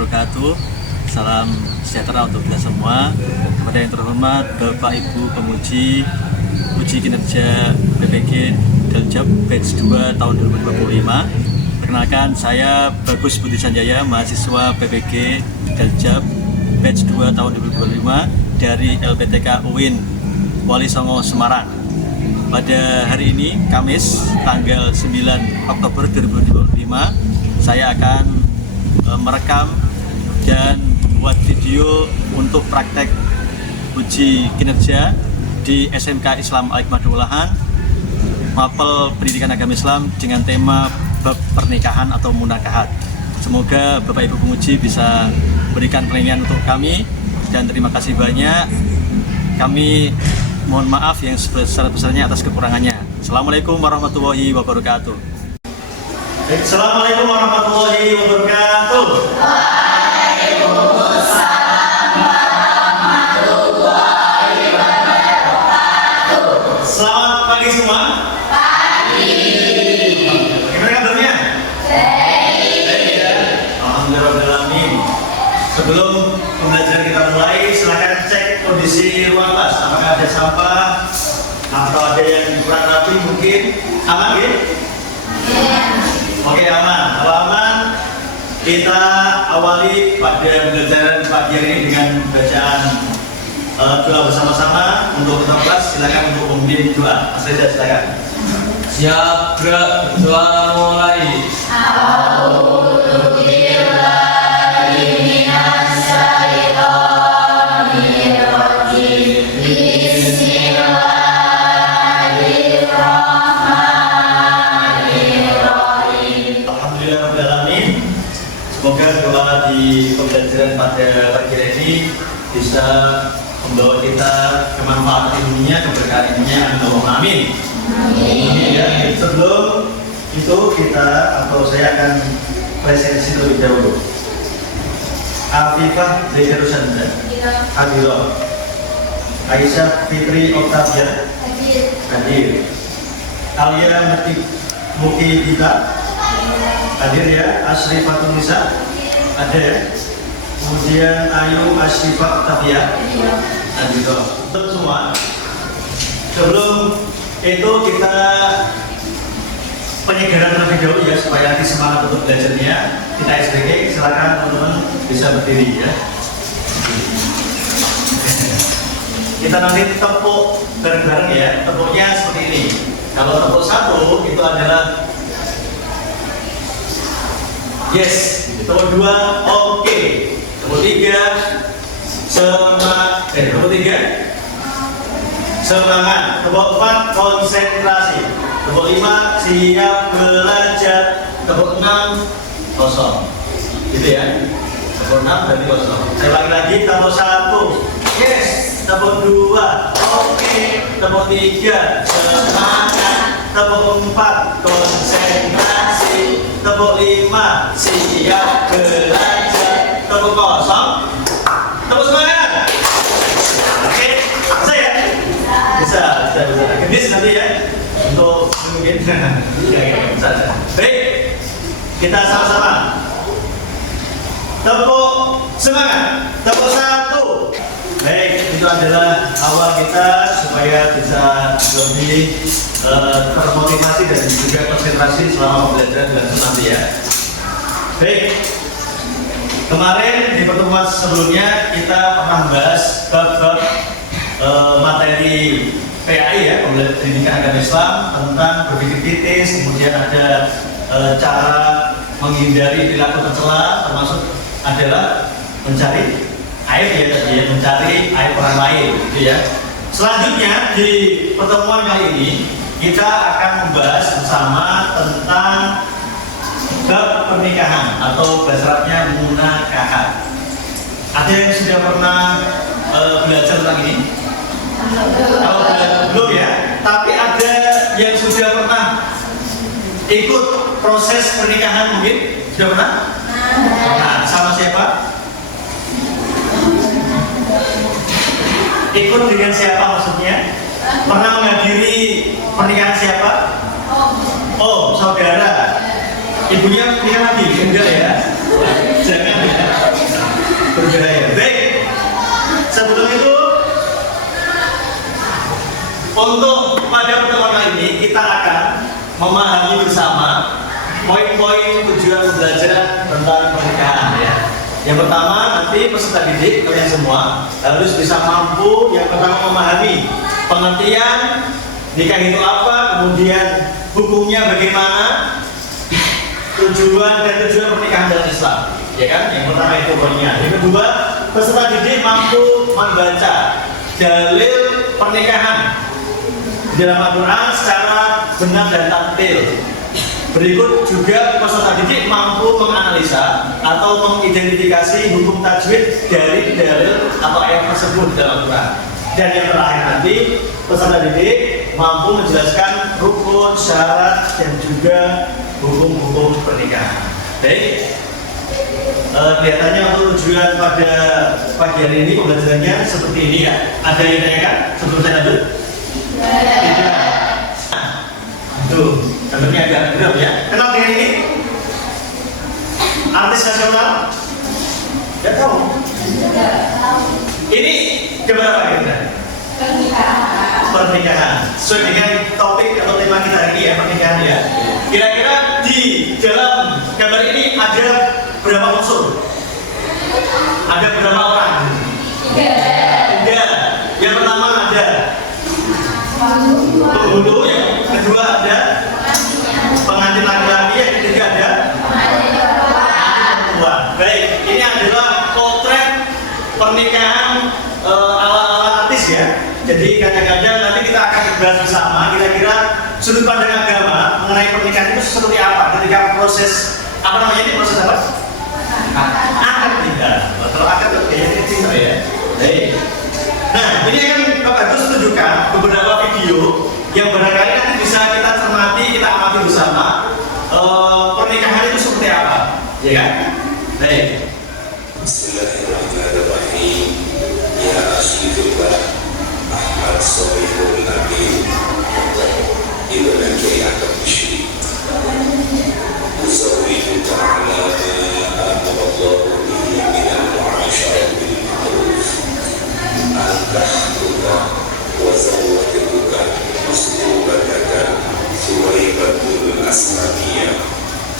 wabarakatuh. Salam sejahtera untuk kita semua. Kepada yang terhormat Bapak Ibu Penguji Uji Kinerja PPG Daljab Batch 2 tahun 2025. Perkenalkan, saya Bagus Budi Sanjaya, mahasiswa PPG Daljab Batch 2 tahun 2025 dari LPTK UIN Wali Songo Semarang. Pada hari ini, Kamis, tanggal 9 Oktober 2025, saya akan merekam dan membuat video untuk praktek uji kinerja di SMK Islam Al-Hikmah Mapel Pendidikan Agama Islam dengan tema bab pernikahan atau munakahat. Semoga Bapak Ibu penguji bisa berikan penilaian untuk kami, dan terima kasih banyak. Kami mohon maaf yang sebesar-besarnya atas kekurangannya. Assalamualaikum warahmatullahi wabarakatuh. Assalamualaikum warahmatullahi wabarakatuh. Waalaikumsalam warahmatullahi wabarakatuh. Selamat pagi semua. Pagi. Bagaimana kabarnya? Baik. Ya. Alhamdulillah. Sebelum pembelajaran kita mulai, silakan cek kondisi ruang kelas. Apakah ada sampah atau ada yang kurang rapi mungkin? Aman ya? Oke, aman. Kalau aman, kita awali pada pembelajaran pagi hari ini dengan bacaan doa bersama-sama untuk ketua kelas. Silakan untuk memimpin doa. Mas Reza, silakan. Siap, gerak, doa mulai. Semoga doa di pembelajaran pada pagi hari ini bisa membawa kita kemanfaatan ilmunya, keberkahan ilmunya. Amin. Amin. Ya, sebelum itu kita atau saya akan presensi terlebih dahulu. Afifah Zairusanda, Hadiroh. Aisyah Fitri Oktavia, hadir. Alia Muki Dita, hadir ya. Asrifatul Nisa, ada ya. Kemudian Ayu Asrifah Tabia, hadir. Untuk semua. Sebelum itu kita penyegaran terlebih dahulu ya, supaya nanti semangat untuk belajarnya. Kita SBG, silakan teman-teman bisa berdiri ya. Kita nanti tepuk bareng-bareng ya. Tepuknya seperti ini. Kalau tepuk satu itu adalah yes, tepuk dua oke, tepuk tiga semangat, tepuk tiga semangat, tepuk empat konsentrasi, tepuk lima siap belajar, tepuk enam kosong, gitu ya. Tepuk enam berarti kosong. Saya ulangi lagi, tepuk satu yes, tepuk dua oke, tepuk tiga semangat, tepuk empat konsentrasi, tepuk lima siap belajar, tepuk kosong, tepuk semangat. Oke, bisa ya? Bisa. Gendis nanti ya untuk mungkin bisa. Baik, kita sama-sama tepuk semangat, tepuk satu. Baik, itu adalah awal kita supaya bisa lebih termotivasi dan juga konsentrasi selama pembelajaran dan nanti ya. Baik, kemarin di pertemuan sebelumnya kita pernah bahas bab-bab materi PAI ya, Pendidikan Agama Islam, tentang berpikir kritis, kemudian ada cara menghindari perilaku tercela, termasuk adalah mencari aib ya tadi ya, mencari aib orang lain gitu ya. Selanjutnya di pertemuan kali ini kita akan membahas bersama tentang bab pernikahan atau bahasa Arabnya munakahat. Ada yang sudah pernah belajar tentang ini? Kalau belum ya, tapi ada yang sudah pernah ikut proses pernikahan mungkin? Sudah pernah? Pernah. Sama siapa? Ikut dengan siapa maksudnya? Pernah menghadiri pernikahan siapa? Oh, saudara. Ibunya nikah lagi? Enggak ya? Jangan ya. kita akan memahami bersama poin-poin tujuan belajar tentang pernikahan ya. Yang pertama, nanti peserta didik kalian semua harus bisa mampu yang pertama memahami pengertian nikah itu apa, kemudian hukumnya bagaimana, tujuan pernikahan dalam Islam, ya kan? Yang pertama itu poinnya. Yang kedua, peserta didik mampu membaca dalil pernikahan di dalam Al-Quran secara benar dan tampil. Berikut juga peserta didik mampu menganalisa atau mengidentifikasi hukum tajwid dari dalil atau ayat tersebut dalam Al-Quran. Dan yang terakhir nanti peserta didik mampu menjelaskan rukun, syarat, dan juga hukum-hukum pernikahan. Baik, kelihatannya untuk tujuan pada pagi hari ini pembelajarannya seperti ini ya. Ada yang ditanyakan sebelum saya lanjut? Tidak. Tuh, contohnya agak geram ya. Kenal dengan ini? Artis nasional? Tidak tahu. Ini gambar apa kira-kira? Pernikahan. Sesuai dengan topik atau tema kita hari ini ya, pernikahan ya. Kira-kira di dalam gambar ini ada berapa unsur? Ada berapa orang? Tiga. Yang pertama ada penghulu, yang kedua ada pengantin laki-laki, yang ketiga ada perempuan. Baik, ini adalah potret pernikahan ala-ala artis ya. Jadi kadang-kadang nanti kita akan bahas bersama kira-kira sudut pandang agama mengenai pernikahan itu seperti apa ketika proses apa namanya ini, proses apa? Akad nikah. Kalau akad itu kayaknya cinta ya. Baik. Nah, ini akan Bapak Agus tunjukkan beberapa video yang barangkali nanti bisa kita cermati, kita amati bersama pernikahan itu seperti apa, ya kan? Baik. Bismillahirrahmanirrahim. Ya Asyidullah Ahmad Sohibul Nabi Ibn Kiai Agam Musyrik Uzawidu ta'ala Ma'amallahu bihi minal mu'asyara bil ma'ruf Antahtuka wa zawwatuka Maslubataka Suwaibatul Aslamiyah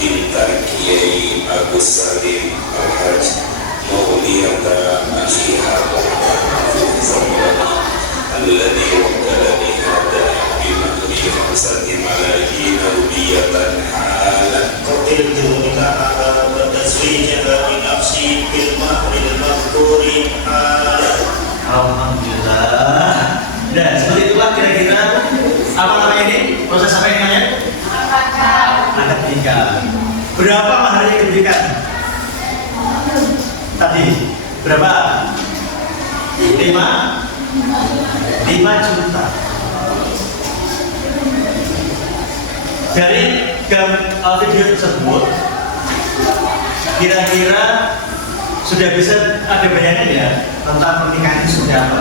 Bintar Kiai Agus Salim Al-Hajj Mauliyata Akhiha Muhammad Hafiz Zawwani Alladhi wakkalani hada bimahri 5 malayin rubiyatan halan Qatiltu nikahaka wa tazwijaha bi nafsi bil mahri al-madhkuri halan. Alhamdulillah. Dan seperti itulah kira-kira apa namanya ini? Proses apa ini namanya? Akad nikah. Berapa mahar yang diberikan? Tadi berapa? 5 juta. Dari video tersebut kira-kira sudah bisa ada bayangan ya tentang pernikahan itu seperti apa.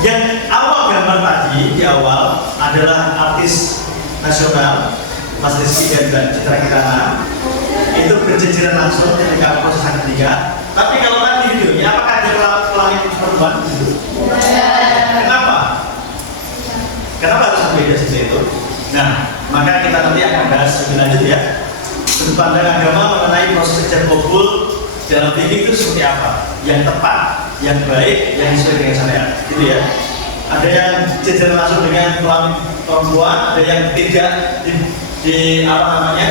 Yang awal gambar tadi di awal adalah artis nasional Mas Rizky dan Mbak Citra Kirana. Itu berjejeran langsung ketika proses akad nikah. Tapi kalau tadi videonya apakah ada kelamin perempuan? Kenapa? Kenapa harus berbeda seperti itu? Nah, maka kita nanti akan bahas lebih lanjut ya. Sudut pandang agama mengenai proses ijab kabul dalam fikih itu seperti apa? Yang tepat, yang baik, yang sesuai dengan syariat, gitu ya. Ada yang jejeran langsung dengan kelamin perempuan, ada yang tidak di apa namanya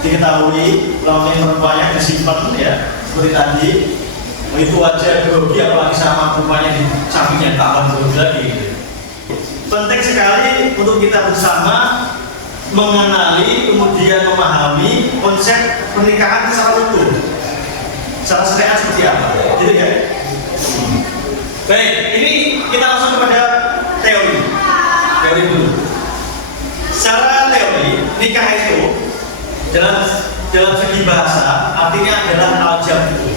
diketahui kelamin perempuannya disimpan ya seperti tadi. Itu aja grogi apalagi sama perempuannya di sampingnya tambah grogi lagi gitu. Penting sekali untuk kita bersama mengenali kemudian memahami konsep pernikahan secara utuh, secara syariat seperti apa, gitu ya. Baik, ini kita langsung kepada teori dulu. Secara teori nikah itu dalam segi bahasa artinya adalah al-jam'u.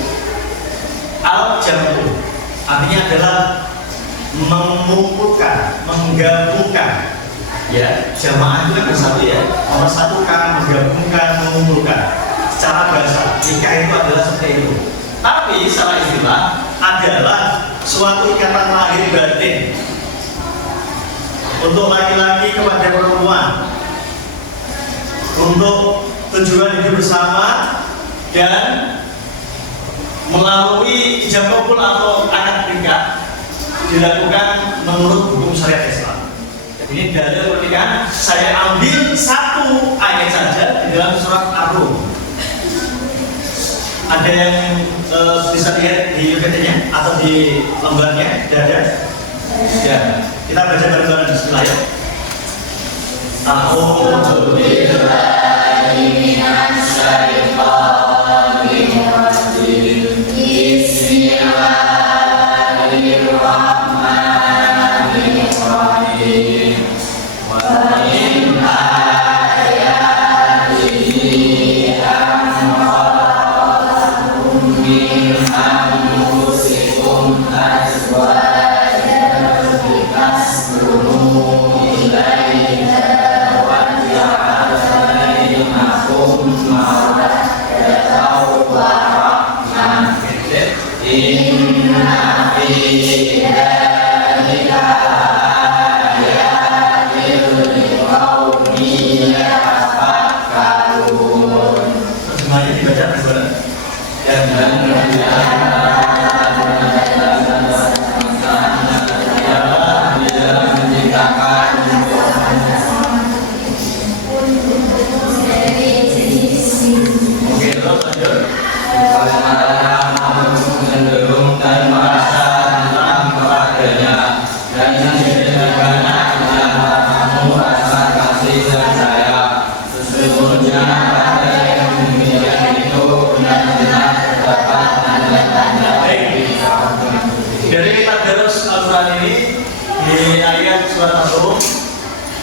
Al-jam'u artinya adalah mengumpulkan, menggabungkan. Ya, jamaah itu kan bersatu ya. Mempersatukan, menggabungkan, mengumpulkan. Secara bahasa nikah itu adalah seperti itu. Tapi secara istilah adalah suatu ikatan lahir batin untuk laki-laki kepada perempuan, untuk tujuan hidup bersama dan melalui ijab kabul atau akad nikah dilakukan menurut hukum syariat Islam. Ini dalil pernikahan. Saya ambil satu ayat saja di dalam surat Ar-Rum. Ada yang bisa lihat di UPT-nya atau di lembarnya? Tidak ada? Ya. Kita baca bareng-bareng Bismillah ya. A'udzu billahi minasy syaithanir rajim. Bismillahirrahmanirrahim. Wa min ayatihi an khalaqakum min anfusikum azwajan litaskunu ilaiha wa ja'ala bainakum mawaddatan wa rahmah. Inna fi dzalika ayatin liqaumin yatafakkarun. Semuanya dibaca bersama. Dari tadarus Al-Quran ini di ayat surat Ar-Rum,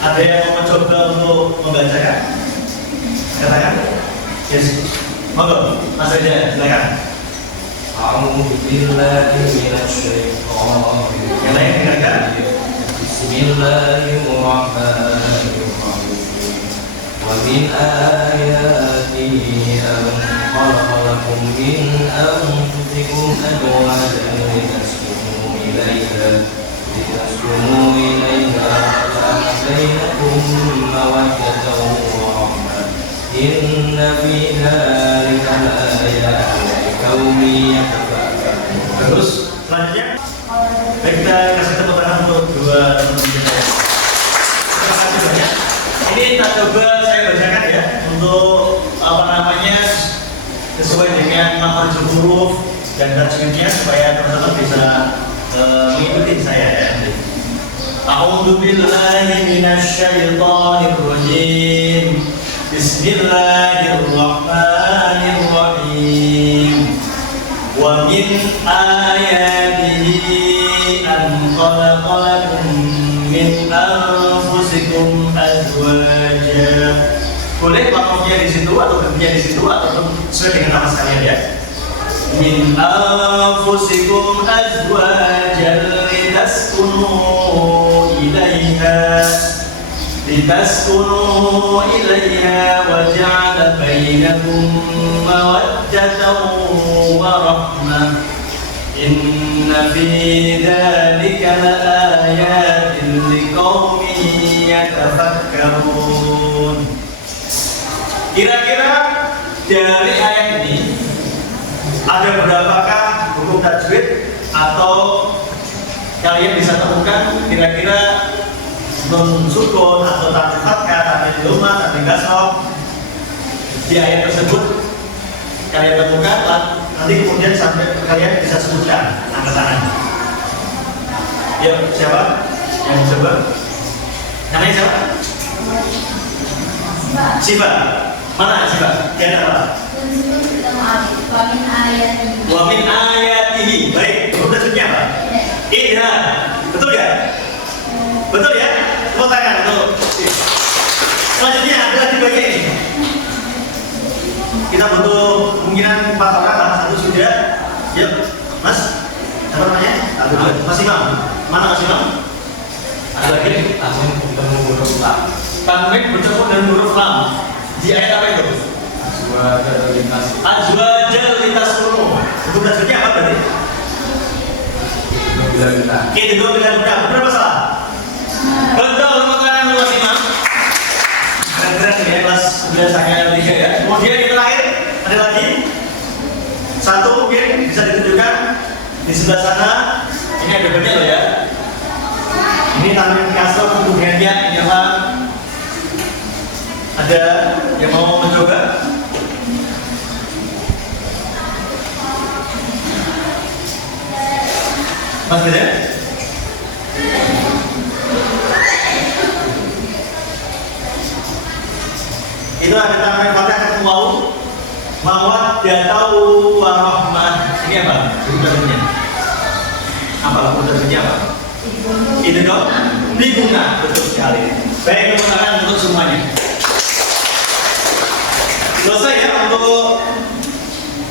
ada yang mau mencoba untuk membacakan? Katakan? Yes. Monggo, Mas Reza, silakan. A'udzu billahi minasy syaithanir Yang lain dengarkan. Bismillahirrahmanirrahim. Wa min ayatihi an khalaqa lakum min anfusikum azwajan litaskunu ilaiha wa bainakum mawaddatan wa rahmah. Inna fi dzalika laayatin liqaumin yatafakkarun. Terus selanjutnya baik, kita kasih tepuk tangan untuk dua teman kita. Terima kasih banyak. Ini tak coba saya bacakan ya untuk sesuai dengan makhraj huruf dan tajwidnya supaya teman-teman bisa mengikuti saya ya. A'udzu billahi minasy syaithanir rajim. Bismillahirrahmanirrahim. Wa min ayatihi an khalaqa lakum min anfusikum azwaja. Boleh maknanya di situ atau berikutnya di situ ataupun sesuai dengan nama sekalian ya. Min anfusikum azwajan litaskunu ilaiha wa ja'ala bainakum mawaddatan wa rahmah. Inna fi dzalika laayatin liqaumin yatafakkarun. Kira-kira dari ayat ini ada berapakah hukum tajwid atau kalian bisa temukan kira-kira nun sukun atau tanwin fathah, tanwin dhamma, tanwin kasroh di ayat tersebut kalian temukan, nanti kemudian sampai kalian bisa sebutkan angkat tangan. Yuk, siapa yang coba? Namanya siapa? Siva. Mana Siva? Kira apa? Wa min ayatihi. Baik, maksudnya apa? Iya, betul ya? Betul ya? Tepuk tangan untuk. Selanjutnya adalah di bagian ini. Kita butuh kemungkinan 4 orang lah, 1 sudah. Yuk, Mas. Apa namanya? Mas Imam. Mana Mas Imam? Ada lagi? Tanwin bertemu huruf lam. Tanwin bertemu dengan huruf lam. Di ayat apa itu? Azwajal litaskunu. Hukum tajwidnya apa berarti? Itu dua pilihan benar. Benar apa salah? Betul. Di sebelah sana ini ada banyak loh ya. Ini tangan kasar kemudiannya nyala. Ada yang mau mencoba? Mas Beda? Itu ada tangan Fatihah ketemu wau. Mawaddatau warahmah. Ini apa? Urutannya. Apa urutannya apa? Itu dong. Lingkungan, betul sekali. Baik, tepuk tangan untuk semuanya. Selesai ya untuk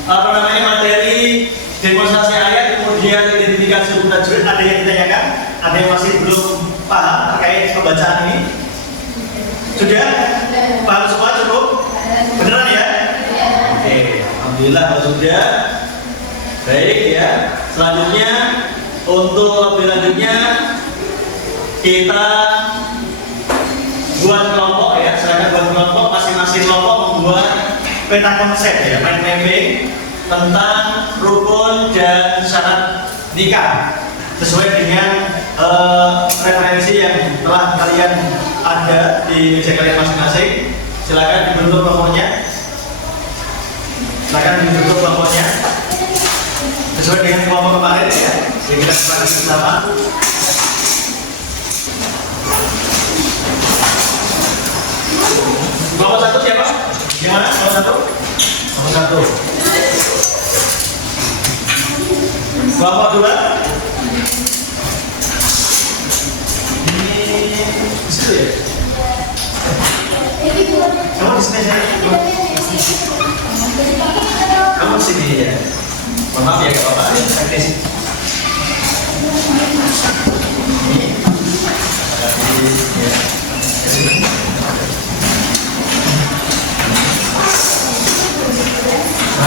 materi demonstrasi ayat, kemudian identifikasi huruf tajwid. Ada yang ditanyakan? Ada yang masih belum paham terkait pembacaan ini? Sudah? Paham semua cukup? Beneran ya? Oke, alhamdulillah kalau sudah. Baik ya. Selanjutnya untuk lebih lanjutnya kita buat kelompok ya. Silakan buat kelompok, masing-masing kelompok membuat peta konsep ya, mind mapping tentang rukun dan syarat nikah sesuai dengan referensi yang telah kalian ada di meja kalian masing-masing. Silakan dibentuk kelompoknya. Sesuai dengan kelompok kemarin ya, yang kita sepakati bersama. Kelompok satu siapa? Gimana? Kelompok satu? Kelompok satu. Kelompok dua. Di situ ya? Kamu di sini ya? Kamu di sini ya? Mohon maaf ya, gak apa-apa. Teknis. Ini. Ya.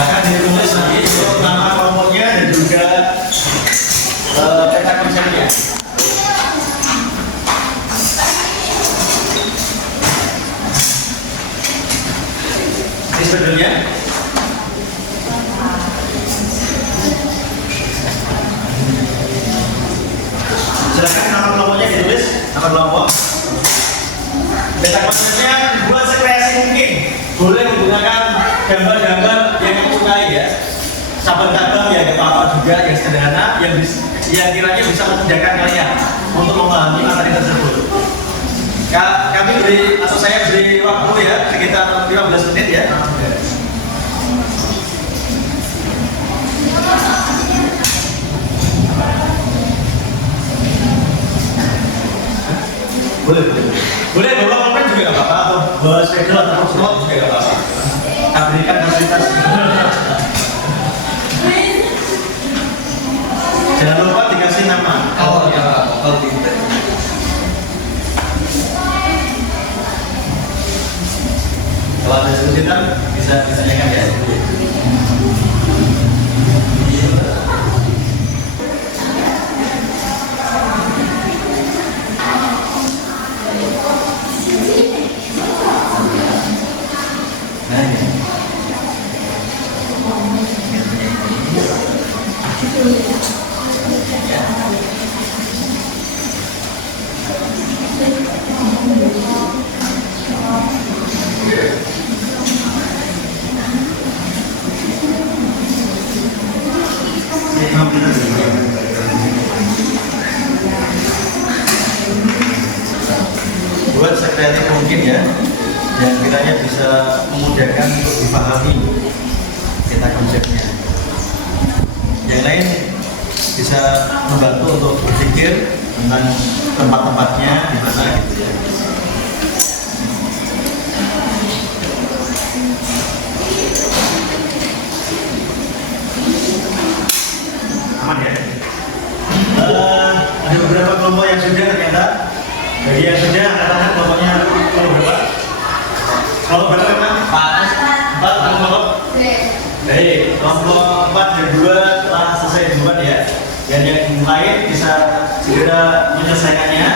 Akan ditulis nanti untuk nama kelompoknya dan juga peta konsepnya. Ini sebenarnya silakan nama kelompoknya ditulis, nama kelompok. Peta konsepnya buat sekreasi mungkin. Boleh menggunakan gambar-gambar yang kamu sukai ya. Sabar-sabar ya, gak apa-apa juga, yang sederhana, yang kiranya bisa memudahkan kalian untuk memahami materi tersebut. Kami beri, atau saya beri waktu ya, sekitar 15 menit ya. Boleh bawa pulpen juga gak apa-apa, atau bawa spedol atau slot juga gak apa-apa. Kita berikan fasilitas. Jangan lupa dikasih nama. Kalau ya, kalau Kalau ada kesulitan bisa ditanyakan ya. Buat sekreatif mungkin ya, yang kiranya bisa memudahkan untuk dipahami kita konsepnya. Yang lain bisa membantu untuk berpikir tentang tempat-tempatnya di mana gitu ya. Aman ya? Ada beberapa kelompok yang sudah ternyata. Bagi yang sudah katakan kelompoknya berapa? Kalau berapa kan? 4 kelompok. Baik, kelompok 4 dan 2 telah selesai dibuat ya. Dan yang lain bisa segera menyelesaikannya.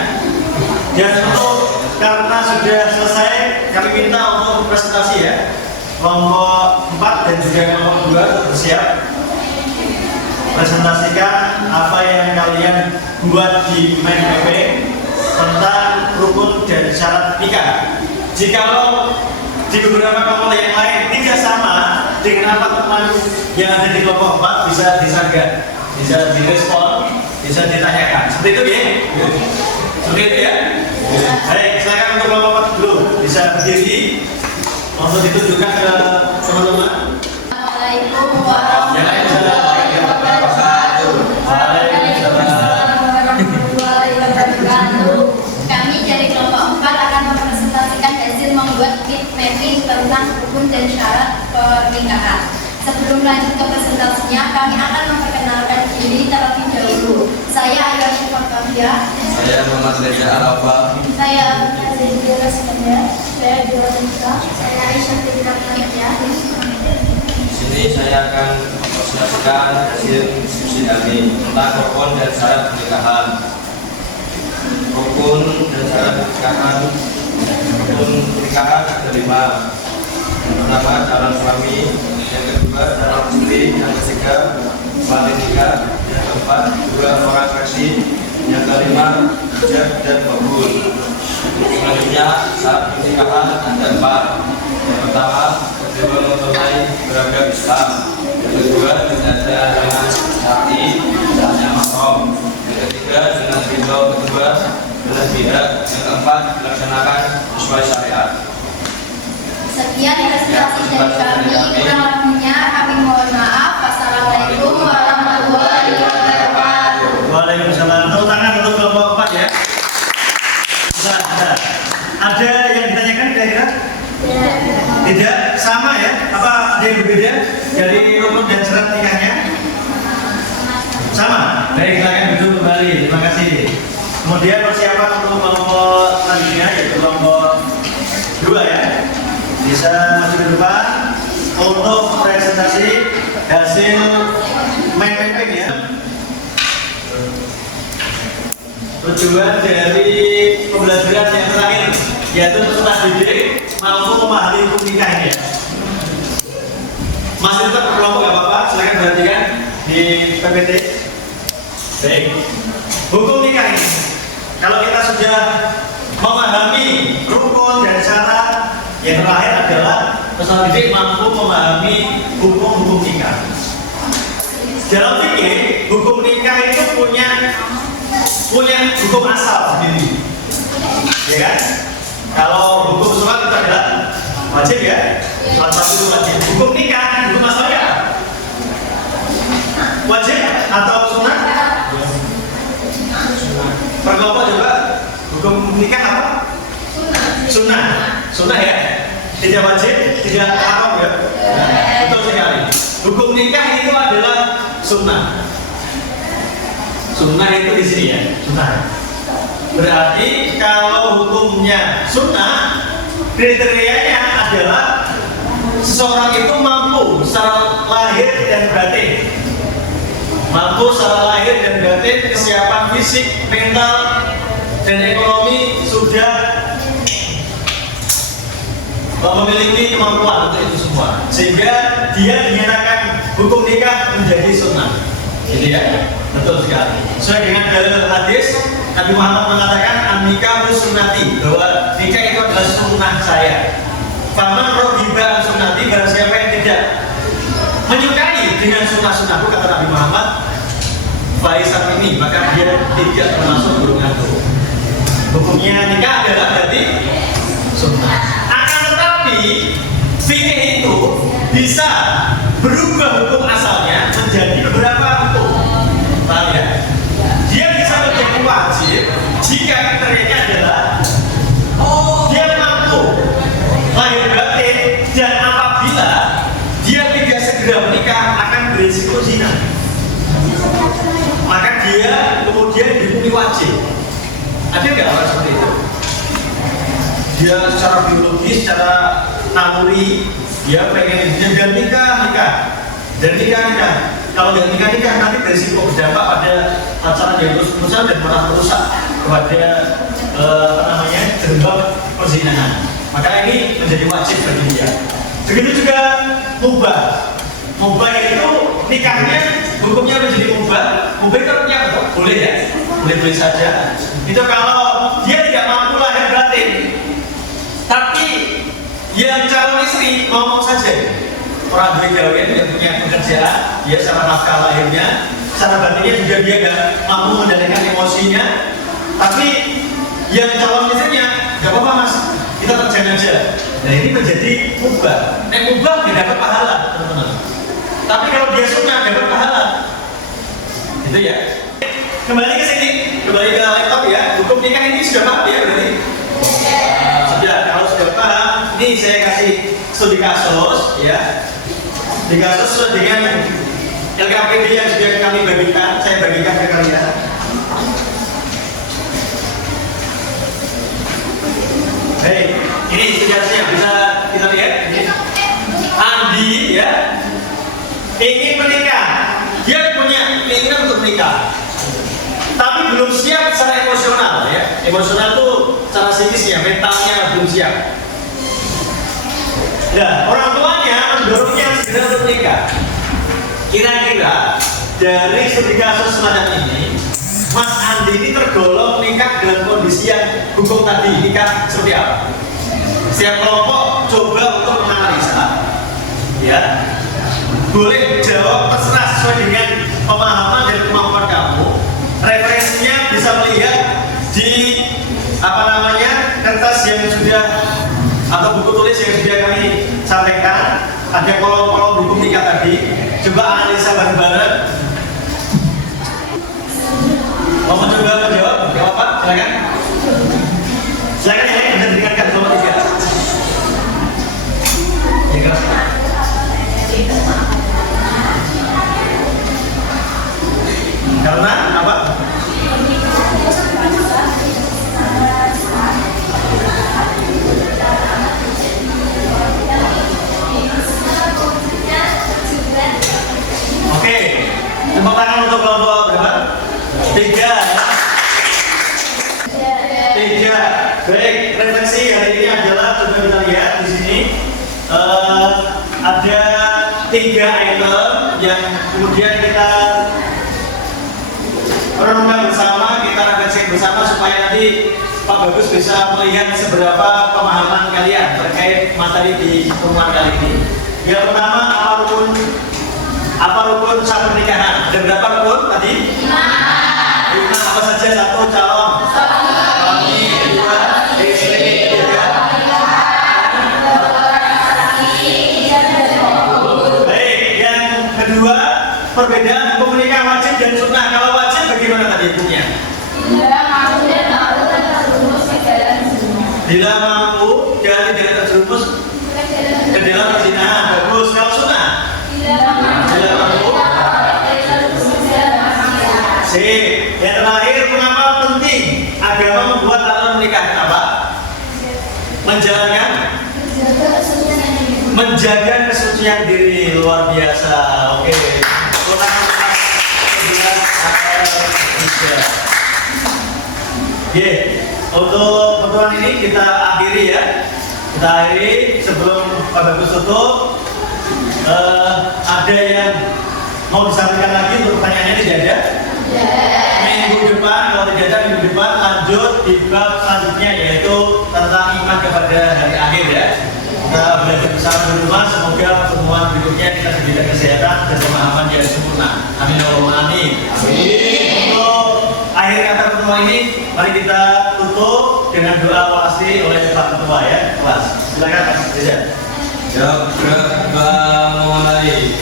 Dan untuk karena sudah selesai, kami minta untuk presentasi ya. Kelompok 4 dan juga kelompok 2 bersiap. presentasikan apa yang kalian buat di MPP tentang rukun dan syarat nikah. Jikalau di beberapa kelompok yang lain tidak sama dengan apa teman yang ada di kelompok 4, bisa disaga, bisa direspon, bisa ditanyakan. Seperti itu ya? Seperti itu ya? Baik, silakan untuk kelompok 4 dulu bisa berdiri untuk ditunjukkan ke teman-teman. Assalamualaikum warahmatullahi wabarakatuh. Kami dari kelompok 4 akan mempresentasikan hasil membuat kit mapping tentang rukun dan syarat pernikahan. Sebelum lanjut ke presentasinya, kami akan memperkenalkan diri terlebih dahulu. Saya Ayah Syafaqia. Saya Muhammad Reza Arafah. Saya Azizia Rasmania. Saya Juwalisa. Saya Aisyah Fitria. Di sini saya akan mempresentasikan hasil diskusi kami tentang rukun dan syarat pernikahan. Rukun dan syarat pernikahan. Rukun pernikahan ada 5. Yang pertama calon suami, yang kedua calon istri, yang ketiga paling nikah, yang keempat 2 orang saksi, yang kelima ijab dan kabul. Selanjutnya syarat pernikahan ada 4. Yang pertama kedua mempelai beragam Islam, yang kedua dengan syar'i misalnya mahram, yang ketiga dengan ridho kedua belah pihak, yang keempat dilaksanakan sesuai syariat. Sekian presentasi dari kami. Kurang lebihnya kami mohon maaf. Wassalamualaikum warahmatullahi wabarakatuh. Waalaikumsalam. Tepuk tangan untuk kelompok 4 ya. Ada yang ditanyakan kira-kira? Tidak sama ya? Apa ada yang berbeda dari rukun dan syarat nikahnya? Sama. Baik, silakan duduk kembali. Terima kasih. Kemudian persiapan untuk kelompok selanjutnya yaitu kelompok 2 ya. Bisa maju ke depan untuk presentasi hasil main mapping ya. Tujuan dari pembelajaran yang terakhir yaitu peserta didik mampu memahami hukum nikahnya. Masih tetap berkelompok nggak apa-apa, silakan perhatikan di PPT. Baik, hukum nikah ini kalau kita sudah memahami rukun dan syarat, yang terakhir adalah peserta didik mampu memahami hukum nikah. Dalam fikih, hukum nikah itu punya hukum asal sendiri, ya kan? Kalau hukum sholat itu adalah wajib ya, salah satu wajib. Hukum nikah, hukum asalnya wajib atau sunnah? Perkelompok coba, hukum nikah apa? Sunnah. Sunnah ya, tidak wajib, tidak haram ya. Betul sekali. Hukum nikah itu adalah sunnah. Sunnah itu di sini ya, sunnah. Berarti kalau hukumnya sunnah, kriterianya adalah seseorang itu mampu secara lahir dan batin. Mampu secara lahir dan batin, kesiapan fisik, mental, dan ekonomi sudah memiliki kemampuan untuk itu semua. Sehingga dia dinyatakan hukum nikah menjadi sunnah. Gitu ya, betul sekali. Sesuai dengan dalil hadis, Nabi Muhammad mengatakan an-nikahu sunnati, bahwa nikah itu adalah sunnah saya. Faman rohiba sunnati, barang siapa yang tidak menyukai dengan sunnah-sunnahku, kata Nabi Muhammad, faisan ini, maka dia tidak termasuk golonganku. Hukumnya nikah adalah berarti sunnah. Akan tetapi fikih itu bisa berubah hukum asalnya menjadi beberapa hukum. Paham ya? Dia bisa menjadi wajib jika kriterianya adalah dia mampu lahir batin, dan apabila dia tidak segera menikah akan berisiko zina, maka dia kemudian dihukumi wajib. Ada nggak orang seperti itu? Dia secara biologis, secara naluri dia pengen dan nikah. Kalau nggak nikah nanti berisiko berdampak pada acara yang terus-terusan dan malah merusak kepada jembab perzinahan. Maka ini menjadi wajib bagi dia. Begitu juga mubah. Mubah itu nikahnya hukumnya menjadi mubah itu artinya apa? Boleh ya? Boleh-boleh saja. Itu kalau dia tidak mampu lahir batin. Tapi yang calon istri ngomong saja, orang gawe yang punya pekerjaan, dia secara nafkah lahirnya, secara batinnya juga dia nggak mampu mengendalikan emosinya. Tapi yang calon istrinya nggak apa-apa mas, kita kerjain aja. Nah ini menjadi mubah. Mubah tidak dapat pahala, teman-teman. Tapi kalau dia sunnah dapat pahala. Itu ya. Kembali ke sini, kembali ke laptop ya. Hukum nikah ini sudah paham ya berarti? Sudah. Kalau sudah paham, ini saya kasih studi kasus ya. Di kasus sesuai dengan LKPD yang sudah kami bagikan, saya bagikan ke kalian. Hei, ini studi kasusnya bisa kita lihat. Ini. Andi ya ingin menikah, dia punya keinginan untuk menikah, tapi belum siap secara emosional ya. Emosional itu secara psikisnya, mentalnya belum siap. Nah, orang tuanya mendorongnya segera untuk menikah. Kira-kira dari studi kasus semacam ini, Mas Andi ini tergolong nikah dalam kondisi yang hukum tadi, nikah seperti apa? Setiap kelompok coba untuk menganalisa, ya. Boleh jawab terserah sesuai dengan pemahaman dan kemampuan kamu. Referensinya bisa melihat di kertas yang sudah atau buku tulis yang sudah kami sampaikan. Ada kolom-kolom hukum nikah tadi. Coba analisa bareng-bareng. Mau mencoba menjawab? Gak apa-apa, silakan. Silakan ya, bisa dengarkan nomor 3. Ya, keras. Karena apa? Oke, tepuk tangan untuk kelompok berapa? 3 ya. 3. Baik, refleksi hari ini adalah coba kita lihat di sini ada 3 item yang kemudian kita renungkan bersama, kita refleksi bersama supaya nanti Pak Bagus bisa melihat seberapa pemahaman kalian terkait materi di pertemuan kali ini. Yang pertama, apa rukun sah pernikahan? Ada berapa rukun tadi? 5. Apa saja? 1 calon suami, 2 istri, 3 baik. Yang kedua, perbedaan hukum menikah wajib dan sunnah. Kalau wajib bagaimana tadi hukumnya? Bila mampu dan tidak terjerumus ke dalam perzinahan. Bagus. Kalau sunnah? Bila mampu. Sip. Yang terakhir, mengapa penting agama membuat aturan menikah? Apa? Menjaga kesucian diri. Luar biasa. Oke. Oke. Untuk pertemuan ini kita akhiri ya. Kita akhiri sebelum Pak Bagus tutup. Ada yang mau disampaikan lagi untuk pertanyaannya? Tidak ada? Minggu depan, kalau tidak ada minggu depan lanjut di bab selanjutnya yaitu tentang iman kepada hari akhir ya. Kita belajar bersama di rumah. Semoga pertemuan berikutnya kita diberikan kesehatan dan pemahaman yang sempurna. Amin. Amin. Untuk akhir kata pertemuan ini, mari kita tutup dengan doa wasi oleh Pak Ketua ya, kelas. Silakan Pak Reza. Mulai.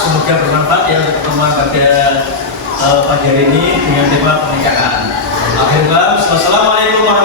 Semoga bermanfaat ya untuk pertemuan pada pagi hari ini dengan tema pernikahan. Akhirnya, wassalamualaikum warahmatullahi wabarakatuh.